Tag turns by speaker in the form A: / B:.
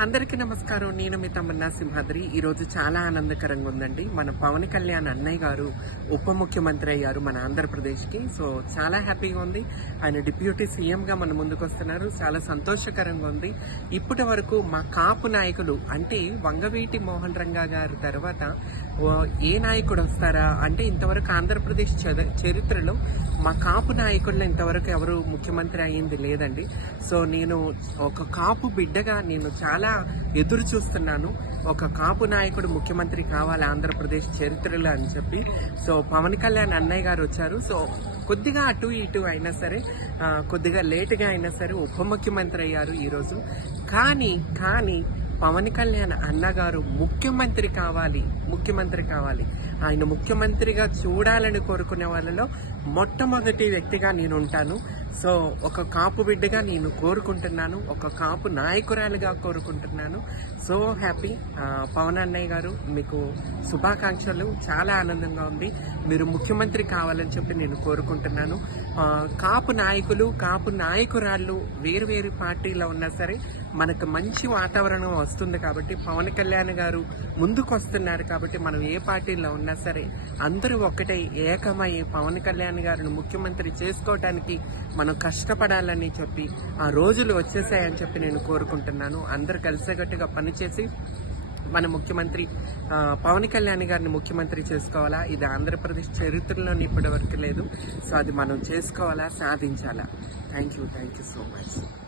A: అందరికీ నమస్కారం. నేను మీ తమన్నా సింహాద్రి. ఈరోజు చాలా ఆనందకరంగా ఉందండి. మన పవన్ కళ్యాణ్ అన్నయ్య గారు ఉప ముఖ్యమంత్రి అయ్యారు మన ఆంధ్రప్రదేశ్కి. సో చాలా హ్యాపీగా ఉంది. ఆయన డిప్యూటీ సీఎంగా మన ముందుకు వస్తున్నారు. చాలా సంతోషకరంగా ఉంది. ఇప్పటి వరకు మా కాపు నాయకులు అంటే వంగవీటి మోహన్ రంగా గారి తర్వాత ఏ నాయకుడు వస్తారా? అంటే ఇంతవరకు ఆంధ్రప్రదేశ్ చరిత్రలో మా కాపు నాయకుల్లో ఇంతవరకు ఎవరు ముఖ్యమంత్రి అయ్యింది లేదండి. సో నేను ఒక కాపు బిడ్డగా నేను చాలా ఎదురు చూస్తున్నాను. ఒక కాపు నాయకుడు ముఖ్యమంత్రి కావాలి ఆంధ్రప్రదేశ్ చరిత్రలో అని చెప్పి. సో పవన్ కళ్యాణ్ అన్నయ్య గారు వచ్చారు. సో కొద్దిగా అటు ఇటు అయినా సరే కొద్దిగా లేటుగా అయినా సరే ఉప ముఖ్యమంత్రి అయ్యారు ఈరోజు. కానీ కానీ పవన్ కళ్యాణ్ అన్నగారు ముఖ్యమంత్రి కావాలి ముఖ్యమంత్రి కావాలి. ఆయన ముఖ్యమంత్రిగా చూడాలని కోరుకునే వాళ్ళలో మొట్టమొదటి వ్యక్తిగా నేను ఉంటాను సో ఒక కాపు బిడ్డగా నేను కోరుకుంటున్నాను. ఒక కాపు నాయకురాలుగా కోరుకుంటున్నాను. So happy. పవన్ అన్నయ్య గారు మీకు శుభాకాంక్షలు. చాలా ఆనందంగా ఉంది. మీరు ముఖ్యమంత్రి కావాలని చెప్పి నేను కోరుకుంటున్నాను. కాపు నాయకులు కాపు నాయకురాళ్ళు వేరు వేరు పార్టీలో ఉన్నా సరే మనకు మంచి వాతావరణం వస్తుంది కాబట్టి పవన్ కళ్యాణ్ గారు ముందుకు వస్తున్నారు కాబట్టి మనం ఏ పార్టీలో ఉన్నా సరే అందరూ ఒకటే ఏకమై పవన్ కళ్యాణ్ గారిని ముఖ్యమంత్రి చేసుకోవటానికి మన కష్టపడాలని చెప్పి ఆ రోజులు వచ్చేసాయని చెప్పి నేను కోరుకుంటున్నాను. అందరు కలిసికట్టుగా పనిచేసి మన ముఖ్యమంత్రి పవన్ కళ్యాణ్ గారిని ముఖ్యమంత్రి చేసుకోవాలా? ఇది ఆంధ్రప్రదేశ్ చరిత్రలోని ఇప్పటివరకు లేదు. సో అది మనం చేసుకోవాలా? సాధించాలా? Thank you thank you so much